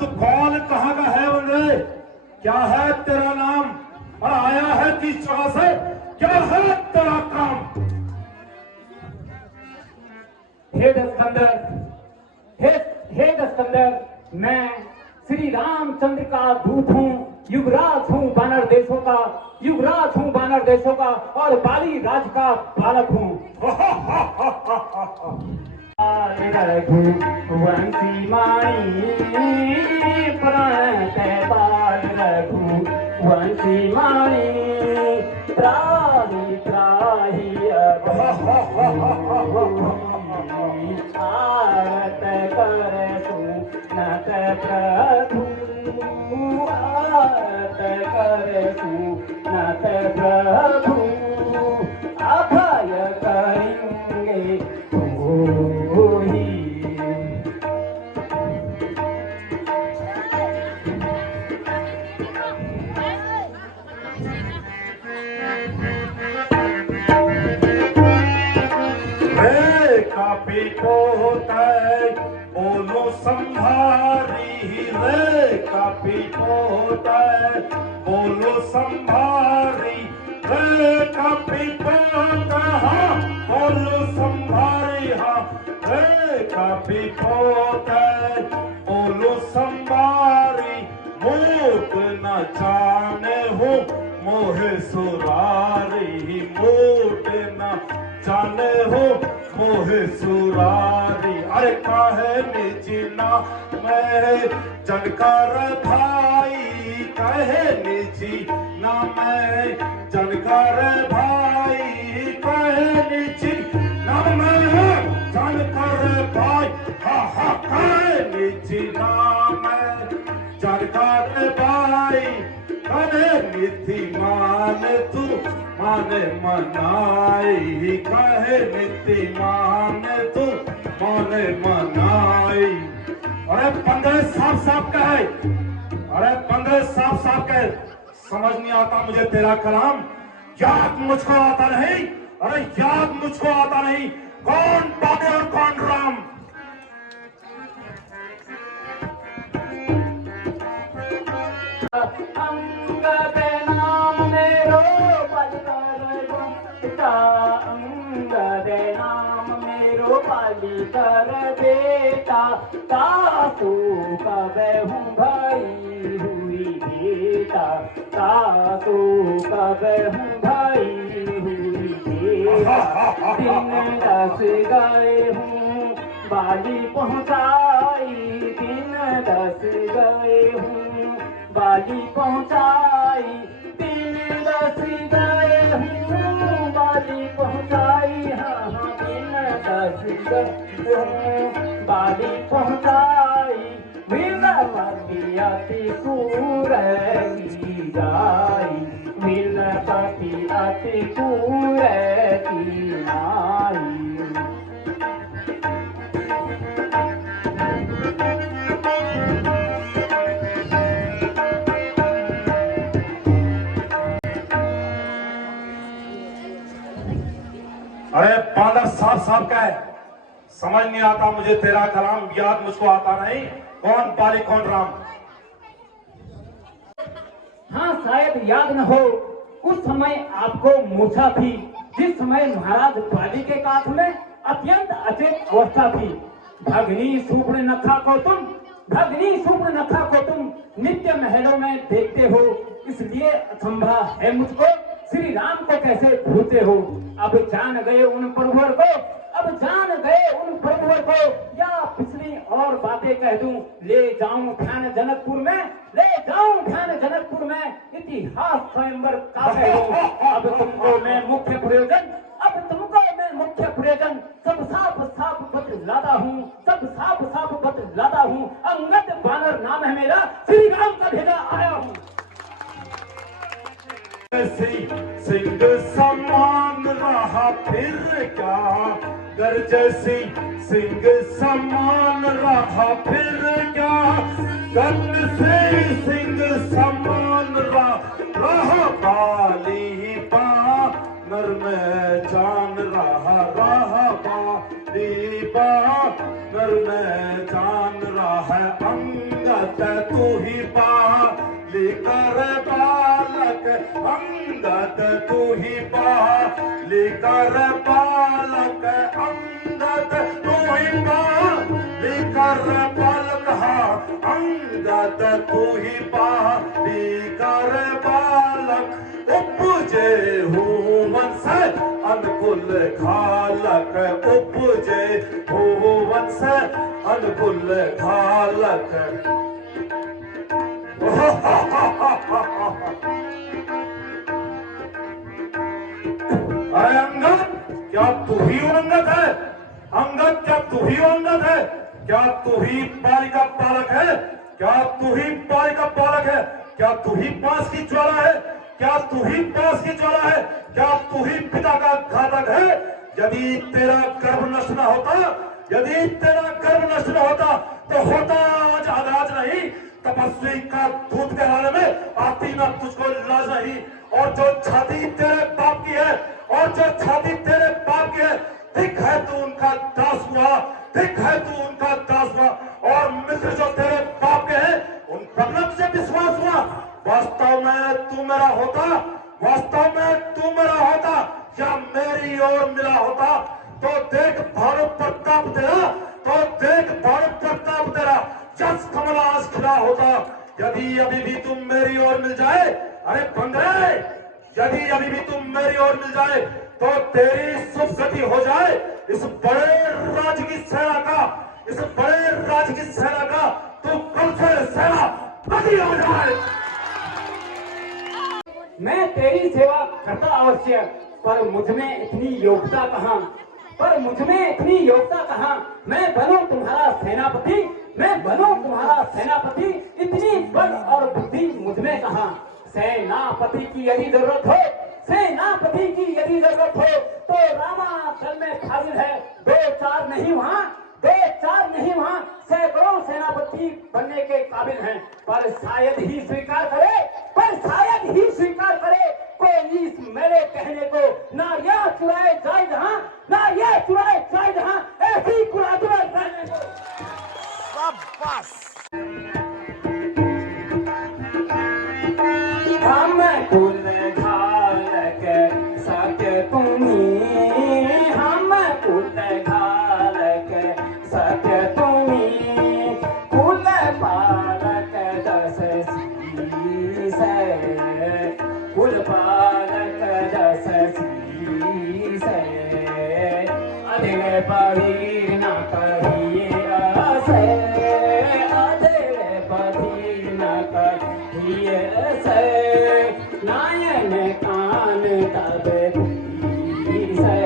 तू कौन, कहाँ का है बंदे? क्या है तेरा नाम और आया है किस जगह से? क्या है तेरा काम? हे दस्कंदर, हे दस्कंदर, मैं श्री रामचंद्र का दूत हूँ, युवराज हूँ वानर देशों का, युवराज हूँ वानर देशों का और बाली राज का बालक हूँ। रघुवंशी माणी प्राण बाल रघुवंशी माणी त्राही त्राही आरत कर सुनत प्रभु, आरत कर सुनत प्रभु, अभय करेंगे कोई। कापी होता है बोलो संभारी रे, कापी होता है बोलो संभारी रे, कापी होता है बोलो संभारी हाँ रे, कापी होता है बोलो संभारी, मोट न जाने हो मोहे सुरारी, मोट न जाने हो मोहे सुरारी। अरे काहे निचिना मैं जनकार भाई, काहे निची ना मैं जनकार भाई, काहे निची ना मैं जनकार भाई, हा हा काहे निची ना मैं जनकार भाई, कहे निधि मान तू माने मनाई, कहे निधि मान तू माने मनाई। अरे 15 साफ साफ कहे, अरे 15 साफ साफ कहे, समझ नहीं आता मुझे तेरा कलाम, याद मुझको आता नहीं, अरे याद मुझको आता नहीं, कौन बाबे और कौन राम? अंगद नाम मेरो पलकर गुप्ता, अंगद नाम मेरो पलकर बेटा, सासू कबहू भई हुई बेटा, सासू कबहू भई हुई बेटा, दिन 10 गए हूँ बाली पहुँचाई, दिन 10 गए हूँ बाली पहुँचाई, दिन 10 गए हूँ बाली पहुँचाई, हाँ हाँ दिन 10 गए हूँ बाली पहुँचाई, विलपति अति क्रूर की जाई, विलपति अति क्रूर की नाई। अरे बांदर साफ साफ का है, समझ नहीं आता मुझे तेरा कलाम, याद मुझको आता नहीं, कौन बाली कौन राम? हाँ शायद याद न हो, उस समय आपको मूर्छा थी, जिस समय महाराज बाली के काख में अत्यंत अचेत अवस्था थी। भगनी सूर्पनखा को तुम, भगनी सूर्पनखा को तुम नित्य महलों में देखते हो, इसलिए असंभव है मुझको श्री राम को कैसे भूलते हो। अब जान गए उन प्रभुवर को, अब जान गए उन प्रभुवर को, या पिछली और बातें कह दूं, ले जाऊं ध्यान जनकपुर में, ले जाऊं ध्यान जनकपुर में, इतिहास स्वयंवर का कहूं। अब तुमको मैं मुख्य प्रयोजन, अब तुमको मैं मुख्य प्रयोजन सब साफ साफ बतलाता हूँ, सब साफ साफ बतलाता हूँ। अंगद वानर नाम है मेरा, श्री राम का भेजा आया हूँ। सिंह समान रहा फिर क्या, गर्ज सिंह समान रहा फिर क्या, कर्ण से सिंह समान रहा बाली बानर में जान रहा बारी बानर में जान रहा अंगद तू ही लेकर बालक अंगद तू ही लेकर बालक अंगद तू ही लेकर बालक अंगद तू ही लेकर बालक उपजे हुवन से अनुकूल खालक उपजे हुवन से अनुकूल खालक। अरे अंगद, क्या तू ही अंगद है? अंगद, क्या तू ही अंगद है? क्या तू ही बाली का पालक है? क्या तू ही बाली का पालक है? क्या तू ही पास की ज्वाला है? क्या तू ही पास की ज्वाला है? क्या तू ही पिता का घातक है? यदि तेरा गर्भ नष्ट न होता, यदि तेरा गर्भ नष्ट न होता तो होता आज नहीं, तपस्वी का दूध कहलाने में आती ना तुझको लाज नहीं। और जो छाती तेरे बाप की है, और जो छाती तेरे बाप की है, ठीक है तू उनका दास हुआ, ठीक है तू उनका दास हुआ। और मित्र जो तेरे बाप के हैं, उन पर से विश्वास हुआ। वास्तव में तू मेरा होता, वास्तव में तू मेरा होता या मेरी ओर मिला होता तो देख भानु प्रताप तेरा, तो देख भानु प्रताप तेरा जस कमलास खिला होता। यदि अभी भी तुम मेरी ओर मिल जाए, अरे बंदरे, यदि अभी भी तुम मेरी ओर मिल जाए तो तेरी शुभ गति हो जाए। इस बड़े राज्य की सेना का, इस बड़े राज्य की सेना का तू कल से सेना पति हो जाए। मैं तेरी सेवा करता अवश्य, पर मुझमें इतनी योग्यता कहाँ, पर मुझमें इतनी योग्यता कहाँ। मैं बनूं तुम्हारा सेनापति, मैं बनूं तुम्हारा सेनापति, इतनी बल और बुद्धि मुझमें कहाँ। सेनापति की यदि जरूरत हो, सेनापति की यदि जरूरत हो तो रामाचल में फाजिल है। दो चार नहीं वहाँ, दो चार नहीं वहाँ, सैकड़ों सेनापति बनने के काबिल हैं। पर शायद ही स्वीकार करे, पर शायद ही स्वीकार करे कोई इस मेरे कहने को। ना यह चुराए जाए जहाँ, ना यह चुराए जाए जहाँ, ऐसी कुरादुरा रहने को। शाबाश। हम कुल घालक सत्य तुम्ही, हम कुल घालक सत्य तुम्ही, कुल पालक दस शीस, कुल पालक दस शीस, अधिक पढ़ी न कहिए असे, अधिक पढ़ी न कहिए असे, नयन कान तब से,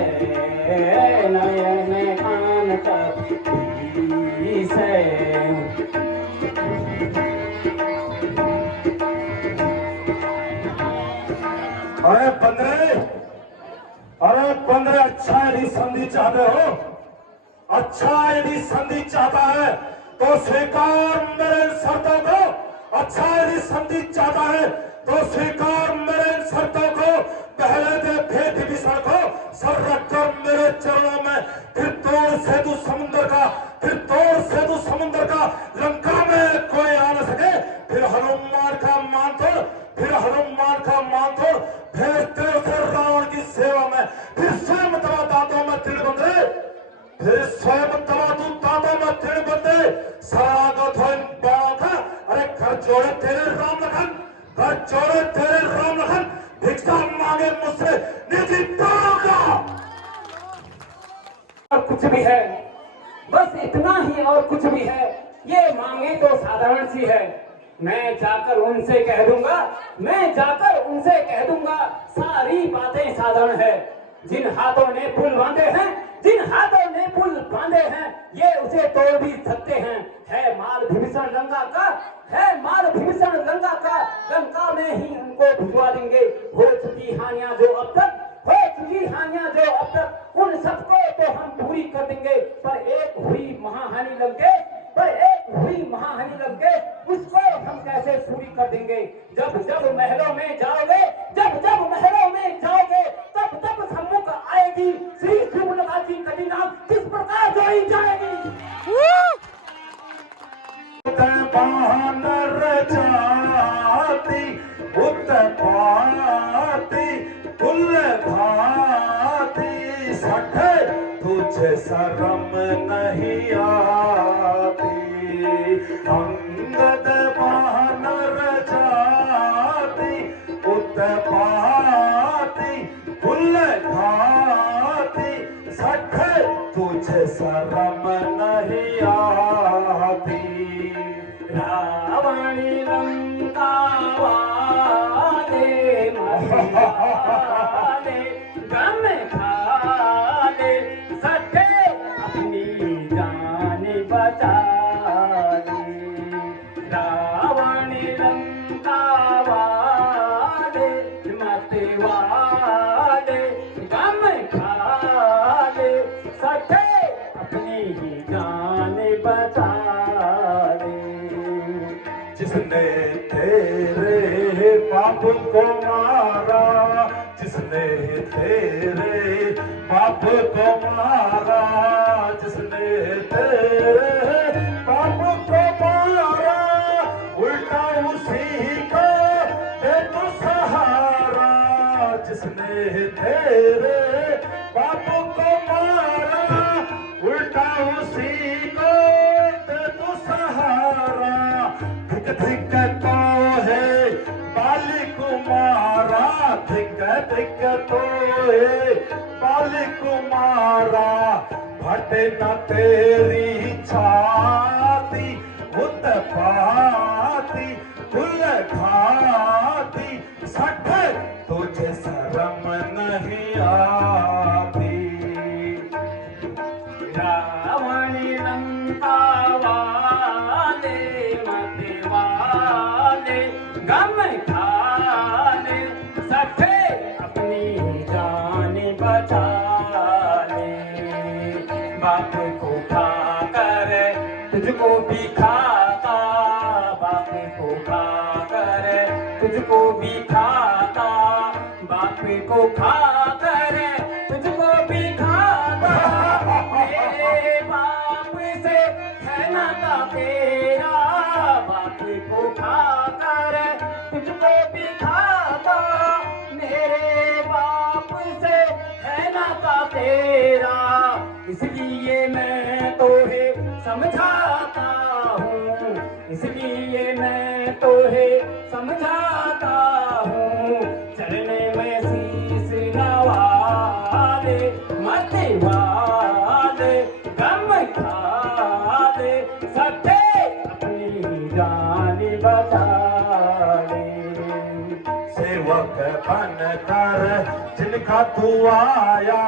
नयन कान तब से। अरे बंदरे, अरे बंदरे, अच्छा यदि संधि चाहते हो, अच्छा यदि संधि चाहता है तो स्वीकार मेरे शर्तों को। अच्छा यदि संधि चाहता है तो स्वीकार मेरे शर्तों को। पहले दे भेद विषण को सर रखकर मेरे चरणों में, फिर तोड़ सेतु समुद्र का, फिर तोड़ सेतु समुद्र का, लंका में कोई आ न सके। फिर हनुमान का मान तोड़, फिर हनुमान का मान तोड़, फिर तेरे से रावण की सेवा में, फिर स्वयं तवा दांतों में तीर बंदे, फिर स्वयं तवा तू दांतों में तीर बंदे। सरागत हो इन बाणों का। अरे घर जोड़े तेरे राम लखन, घर जोड़े तेरे राम लखन, भिक्षा मांगे मुझसे निधि बाणों का। और कुछ भी है, बस इतना ही और कुछ भी है। ये मांगे तो साधारण सी है। मैं जाकर उनसे कह दूंगा, मैं जाकर उनसे कह दूंगा, सारी बातें साधारण है। जिन हाथों ने पुल बांधे हैं, जिन हाथों ने पुल बांधे हैं, ये उसे तोड़ भी सकते हैं। है माल विभीषण लंका का, है माल विभीषण लंका का, लंका में ही उनको भिजवा देंगे। हो चुकी हानियां जो अब तक, हो चुकी हानियां जो अब तक, उन सबको तो हम पूरी कर देंगे। पर एक हुई महाहानि लंकेश, पर एक हुई महाहानि लंकेश, उसको हम कैसे पूरी कर देंगे। जब जब महलों में जाओगे, जब जब महलों में जाओगे, तब तब तुझे शर्म नहीं आती, अंगद बानर जाती उत्पाती फुल खाती सख, तुझे शर्म नहीं आती। रावण लंका वाले मरवाले गम खाले सखे अपनी जान बचा ले। रावण लंका वाले मत वाले गम खाले सखे अपनी ही जान बचा ले। जिसने तेरे बाप को मारा, जिसने तेरे बाप को मारा, जिसने तेरे बाप को मारा, उल्टा उसी को दे तू सहारा। जिसने तेरे बाप को मारा, उल्टा उसी को दे तू सहारा। धिक धिक तो है बाली कुमारा, धिक धिक तो है बाली कुमारा। फटे न तेरी छाती उत्पाती फुल खाती सठ, तुझे शर्म नहीं आती। रावण लंका वाले मत वाले गम खाले सखे अपनी जान बचा ले। बाप को खा कर तुझको भी खाता, बाप को खा कर तुझको भी खाता, बाप को खा कर तुझको भी खाता। मेरे बाप से है नाता तेरा, बाप को खा कर तुझको भी खाता। मेरे बाप से है नाता तेरा, इसलिए मैं तोहे समझाता हूँ, इसलिए मैं तोहे समझाता हूँ। चरने में शीश नवा दे मत वाले गम खा दे सखे अपनी जान बचा ले। सेवक बन कर जिनका तू आया,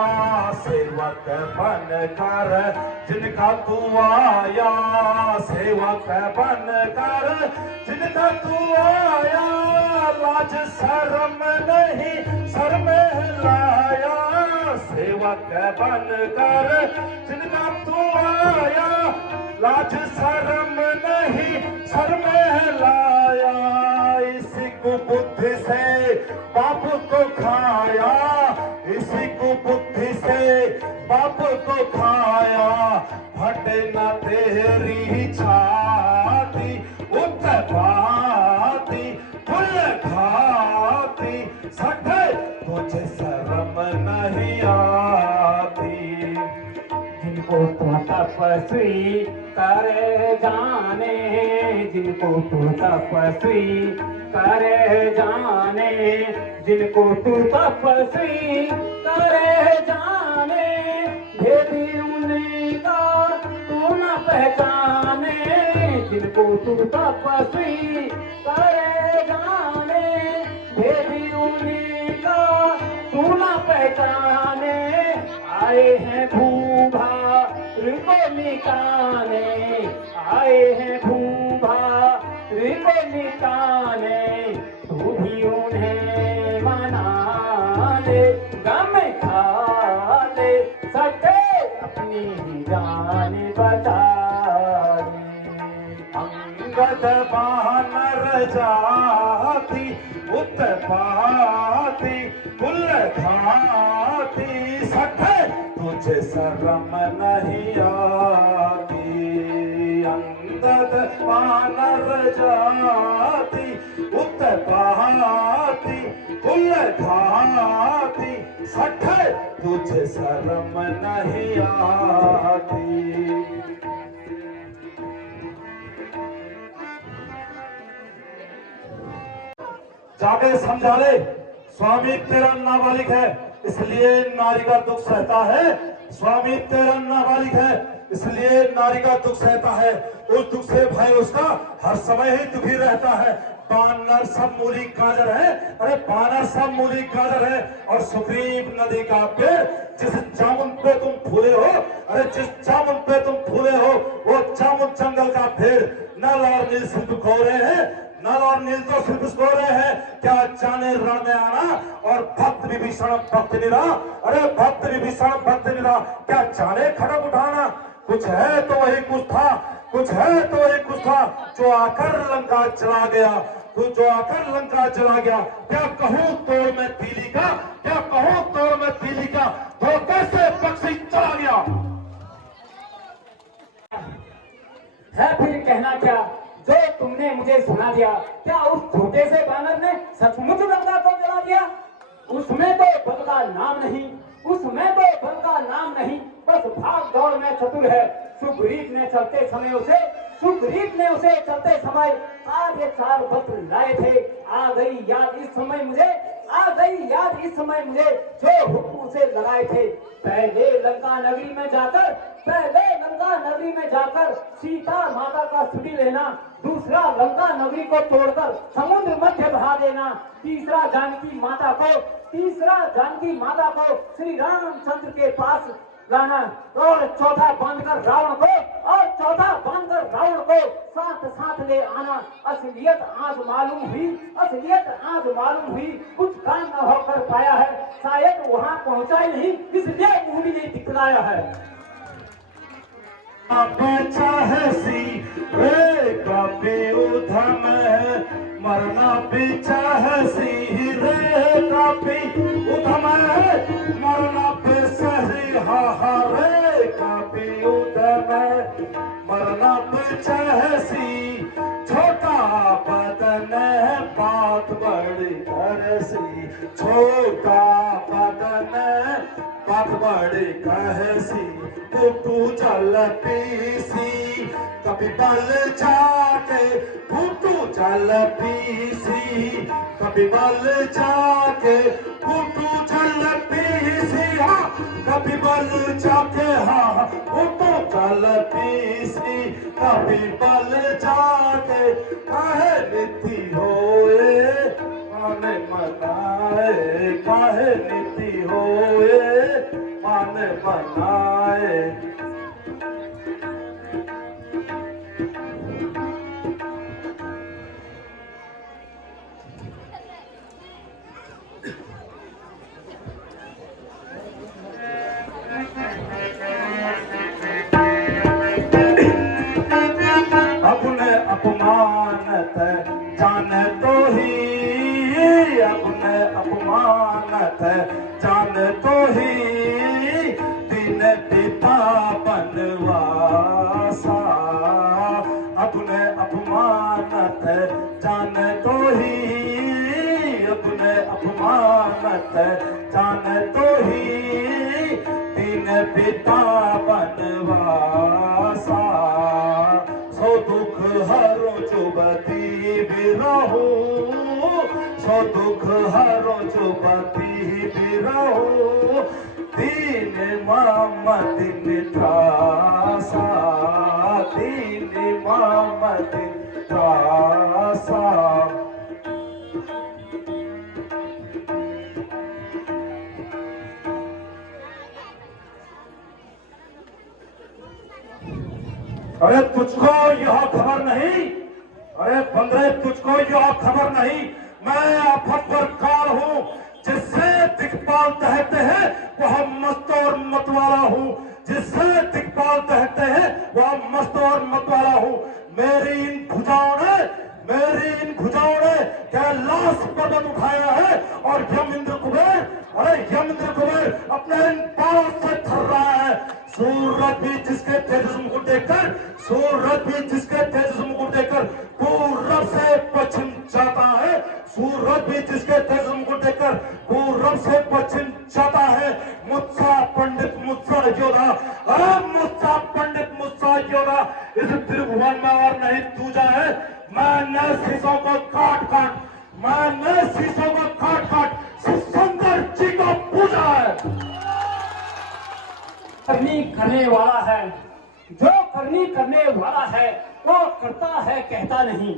सेवक बन कर जिनका तू आया, सेवक बन कर जिनका तू आया। लाज शर्म नहीं सर में लाया, सेवक बन कर जिनका तू आया। लाज शर्म नहीं सर में लाया, इसी को बुद्धि से बाप को खाया, इसी को बुद्धि से बाप को खाया। फटे न तेरी छाती उत्पाती फुल खाती सठ, तुझे शर्म नहीं आती। जिनको तू तपस्वी करे जाने, जिनको तू तपस्वी करे जाने, जिनको तू तपस्वी करे जाने। भेद उनका तू न पहचाने, जिनको तू तपस्वी करे जाने। भेद उनका तू न पहचाने, आए हैं भूभार को मिटाने, आए हैं भूभार को मिटाने। तू भी उन्हें मना ले गम खा ले सके अपनी जान बचा ले। अंगद बानर जाती उत्पाती फुल खाती सख, तुझे शर्म नहीं आती। अंगद वानर जाति उत बहाती उलझाती सठ तुझे शर्म नहीं आती। जाके समझा ले स्वामी तेरा नाबालिग है इसलिए नारी का दुख सहता है। स्वामी तेरा नाबालिग है इसलिए नारी का दुख सहता है। उस दुख से भय उसका हर समय ही दुखी रहता है। बानर सब मूली गाजर है, अरे बानर सब मूली गाजर है। और सुग्रीव नदी का पेड़ जिस जामुन पे तुम फूले हो, अरे जिस जामुन पे तुम फूले हो वो जामुन जंगल का पेड़ नल और नील सिर्फ खो रहे हैं। नल और नील तो सिर्फ इसको रहे हैं क्या जाने रण में आना। और भक्त विभीषण भक्त निरा, अरे भक्त विभीषण भक्त निरा क्या जाने खड़ग उठाना। कुछ है तो वही कुछ था, कुछ है तो वही कुछ था जो आकर लंका चला गया, कुछ जो आकर लंका चला गया। क्या कहूँ तोड़ में तीली का, क्या कहूँ तोड़ में तीली का, तो कैसे पक्षी चला गया। है फिर कहना क्या जो तुमने मुझे सुना दिया। क्या उस छोटे से बानर ने सचमुच लंका को जला दिया। उसमें तो बल का नाम नहीं, उसमें तो बल का नाम नहीं, बस भाग दौड़ में चतुर है। सुग्रीव ने चलते समय उसे, सुग्रीव ने उसे चलते समय साढ़े 4 वस्त्र लाए थे। आ गई याद इस समय मुझे, आ गई याद इस समय मुझे जो हुक्म उसे लगाए थे। पहले लंका नगरी में जाकर, पहले लंका नगरी में जाकर सीता माता का स्तुति लेना, दूसरा लंका नगरी को तोड़कर समुद्र मध्य बहा देना, तीसरा जानकी माता को, तीसरा जानकी माता को श्री रामचंद्र के पास लाना, और चौथा बांधकर रावण को, और चौथा बांधकर रावण को साथ साथ ले आना। असलियत आज मालूम हुई, असलियत आज मालूम हुई, कुछ काम न होकर पाया है। शायद वहाँ पहुँचा ही नहीं इसलिए मुंह भी नहीं दिखलाया है। बचा है सी रे कपि उधम है, मरना पीछा है सी रे कपि उधम है, मरना पे सही हा रे कपि उधम है, मरना पीछा है सी। छोटा बदन है बात बड़ी कर सी, छोटा बदन है बात बड़ी कह सी। फूटू जल पीसी कभी बल जाके, फूटू जल पीसी कभी बल जाके, फूटू जल पीसी हाँ कभी बल जाके, हाँ फूटू जल पीसी कभी बल जाके। काहे नीति होए माने मनाए, काहे नीति होए माने बनाए। अपने अपमानत जाने तो ही, अपने अपमानत जाने तो ही, दिन पिता बनवासा। अपने अपमानत जाने तो ही, अपने अपमानत जाने तो ही, दिन पिता बनवासा। सो दुख हरो जुबती बिरहू, सो दुख हरो जुबती बिरहू, दीन मामा दिन त्रासा, दीन मामा दिन त्रासा। अरे तुझको यह खबर नहीं, अरे बंदरे तुझको यह खबर नहीं, मैं आफत पर कार हूँ। जिससे दिक्पाल कहते हैं वह मस्त और मतवाला हूँ, जिससे दिक्पाल कहते हैं वह मस्त और मतवाला हूँ। मेरी इन भुजाओं ने, मेरी इन भुजाओं ने कैलाश पर्वत उठाया है और यम इंद्र कुबेर, अरे यम इंद्र कुबेर अपने इन पांव से थर रहा है। सूरज भी जिसके तेजस्वी को देखकर, सूरज भी जिसके तेजस्वी को देखकर पूरब से पश्चिम जाता है। सूरज भी जिसके तेजस्वी को देखकर पूरब से पश्चिम जाता है। मुत्सा पंडित मुत्सा योद्धा, मुत्सा पंडित मुत्सा योद्धा इस त्रिभुवन में और नहीं दूजा है। मैंने शीशों को काट काट, मैंने शीशों को काट काट शंकर जी को पूजा है। करनी करने वाला है, जो करनी करने वाला है वो करता है कहता नहीं।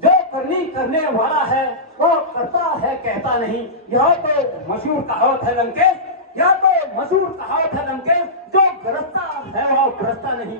जो करनी करने वाला है वो करता है कहता नहीं। यह तो मशहूर कहावत है लंकेश, यह तो मशहूर कहावत है लंकेश। जो गरजता है वह बरसता नहीं,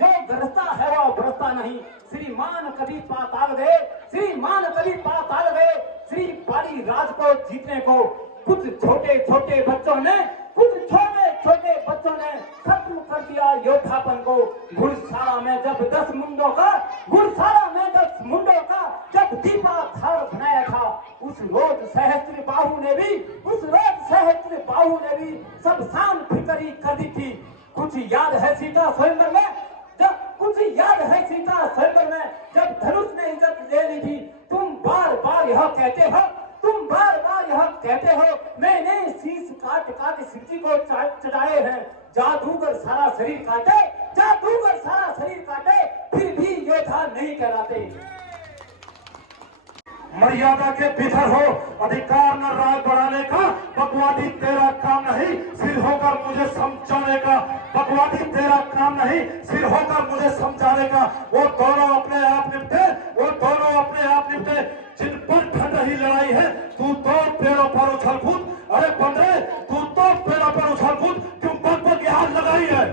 जो गरजता है वह बरसता नहीं। श्रीमान कभी पाताल गए, श्रीमान कभी पाताल गए। श्री पाली राज को जीतने को कुछ छोटे छोटे बच्चों ने, कुछ छोटे छोटे बच्चों ने खत्म कर दिया योद्धापन को। घुड़साला में जब 10 मुंडों का, घुड़साला में 10 मुंडों का जब दीपा धार बनाया था, उस रोज सहस्त्र बाहु ने भी, उस रोज सहस्त्र बाहु ने भी सब शान फिक्री कर दी थी। कुछ याद है सीता स्वयंवर में, जब कुछ याद है सीता स्वयंवर में जब धनुष ने इज्जत ले ली थी। तुम बार बार यह कहते हो, तुम बार बार यह कहते हो मैंने शीश काट काट शिव जी को चढ़ाए हैं। जादूगर सारा शरीर काटे, जादूगर सारा शरीर काटे, फिर भी योद्धा नहीं कहलाते। मर्यादा के भीतर हो, अधिकार न राग बढ़ाने का, बकवादी तेरा काम नहीं, सिर होकर मुझे समझाने का। बकवादी तेरा काम नहीं, सिर होकर मुझे समझाने का। वो दोनों अपने आप निपटे, वो दोनों अपने आप निपटे। जिन पर ठंड रही लड़ाई है, तू तो पेड़ों पर उछल कूद। अरे बंदे, तू तो पेड़ों पर उछल कूद, क्यों पग पर की हाथ लगाई है?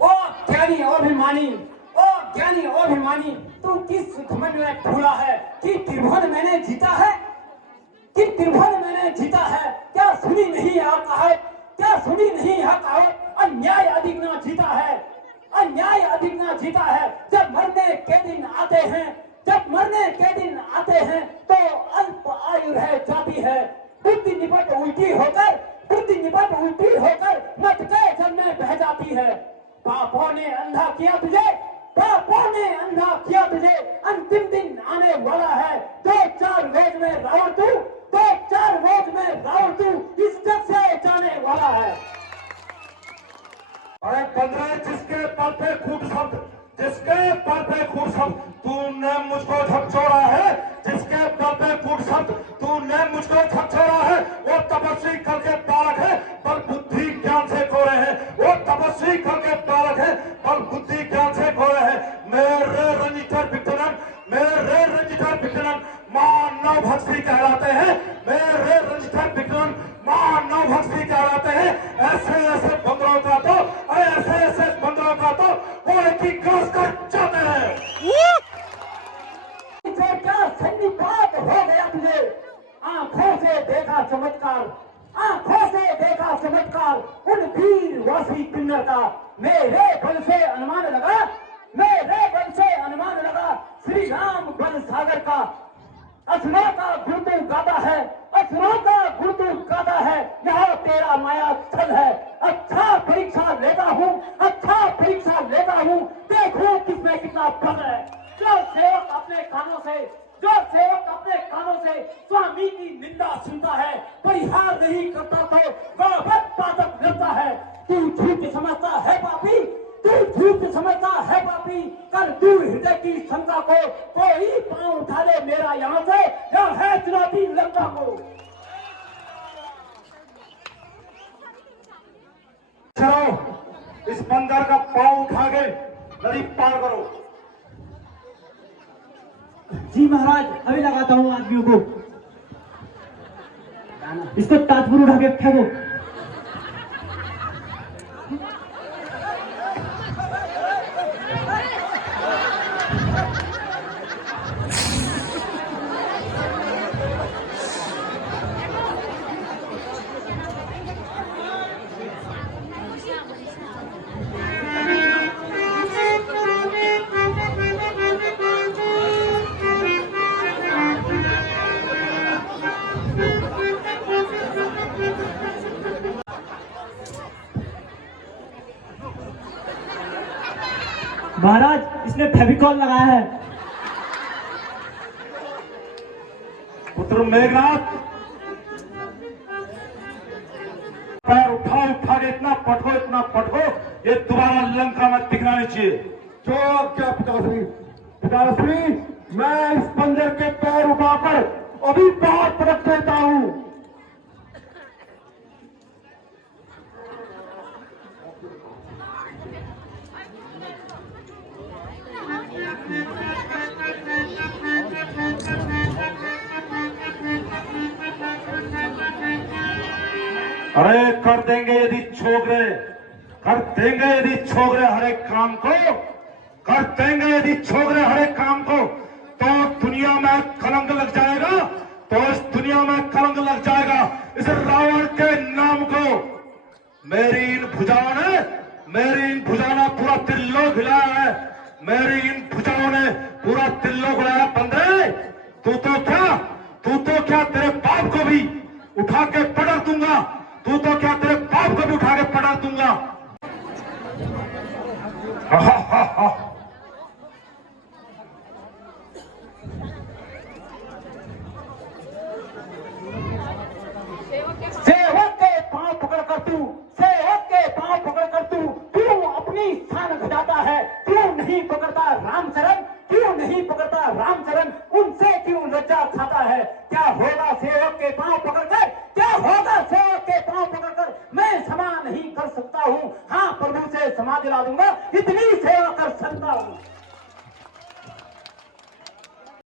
ओ ज्ञानी और अभिमानी, ओ ज्ञानी और अभिमानी, तू किस घमंड में फूला है कि त्रिभुवन मैंने जीता है, कि त्रिभुवन मैंने जीता है। क्या सुनी नहीं यह कहावत, क्या सुनी नहीं यह कहावत? अन्याय अधिक ना जीता है, अन्याय अधिक ना जीता है। जब मरने के दिन आते हैं, जब मरने के दिन आते हैं तो अल्प आयु रह जाती है। बुद्धि निपट उल्टी होकर, बुद्धि निपट उल्टी होकर मत के जल में बह जाती है। पापों ने अंधा किया तुझे, पापों ने अंधा किया तुझे। अंतिम दिन आने वाला है, 2-4 रोज में रावण तू, 2-4 रोज में रावण तू इस जग से जाने वाला है। अरे 15 जिसके पर पे खूट शब्द, जिसके पर पे खूट शब्द तूने मुझको झकझोरा है, जिसके पर पे खूट शब्द तूने मुझको झकझोरा है। वो तपस्वी कल के बालक है, पर बुद्धि ज्ञान से खोरे हैं। वो तपस्वी कल के बालक है, पर बुद्धि ज्ञान से खोरे हैं। मेरे रंजितर विघ्नन, मेरे रंजितर विघ्नन मानव भक्ति कहलाते हैं। मेरे रंजितर विघ्नन मानव भक्ति कहलाते हैं। ऐसे ऐसे बंदरों का तो, ऐसे ऐसे बंदरों का तो घोड़े की ग्रास कर जाते हैं। क्या सन्निपात हो गया तुझे? आंखों से देखा चमत्कार, आंखों से देखा चमत्कार उन वीर वासी किन्नर का। मेरे बल से अनुमान लगा, मेरे बल से अनुमान लगा श्री राम बल सागर का। असुरों का गुण तू गाता है, असुरों का गुण तू गाता है। यहाँ तेरा माया स्थल है। अच्छा परीक्षा लेता हूँ, अच्छा परीक्षा लेता हूँ, देखो किसमें कितना फल है। जो सेवक अपने कानों से, जो सेवक अपने कानों से स्वामी की निंदा सुनता है, परिहार नहीं करता तो गौरव पातक लगता है। तू झूठ समझता है पापी, तू झूठ समझता है पापी। कर तू हृदय की शंका को, कोई पांव उठा ले मेरा यहाँ से, यह है चुनौती लंका को। चलो इस बंदर का पांव उठा के नदी पार करो। जी महाराज, अभी लगाता हूँ आदमियों को। इसको ताजपुर उठा के फेंको। महाराज इसने फेविकॉल लगाया है। पुत्र मेघनाथ, पैर उठा उठा के इतना पटको, ये दोबारा लंका में दिखना नहीं चाहिए। जो क्या पिताश्री, पिताश्री, मैं इस बंदर के पैर उठाकर अभी बाहर पटक देता हूँ। अरे कर देंगे यदि छोकरे, कर देंगे यदि छोकरे हर एक काम को, कर देंगे यदि छोकरे हर एक काम को, तो दुनिया में कलंक लग जाएगा, तो इस दुनिया में कलंक लग जाएगा इस रावण के नाम को। मेरी इन भुजाओं ने पूरा त्रिलोक हिलाया है, मेरी इन भुजाओं ने पूरा त्रिलोक हिलाया। बंदे, तू तो क्या तेरे बाप को भी उठा के पटक दूंगा, तू तो क्या तेरे बाप को भी उठा के पटक दूंगा। सेवक के पांव पकड़कर तू क्यों अपनी शान घटाता है? क्यों नहीं पकड़ता रामचरण? क्यों नहीं पकड़ता रामचरण? उनसे क्यों लज्जा खाता है? क्या होगा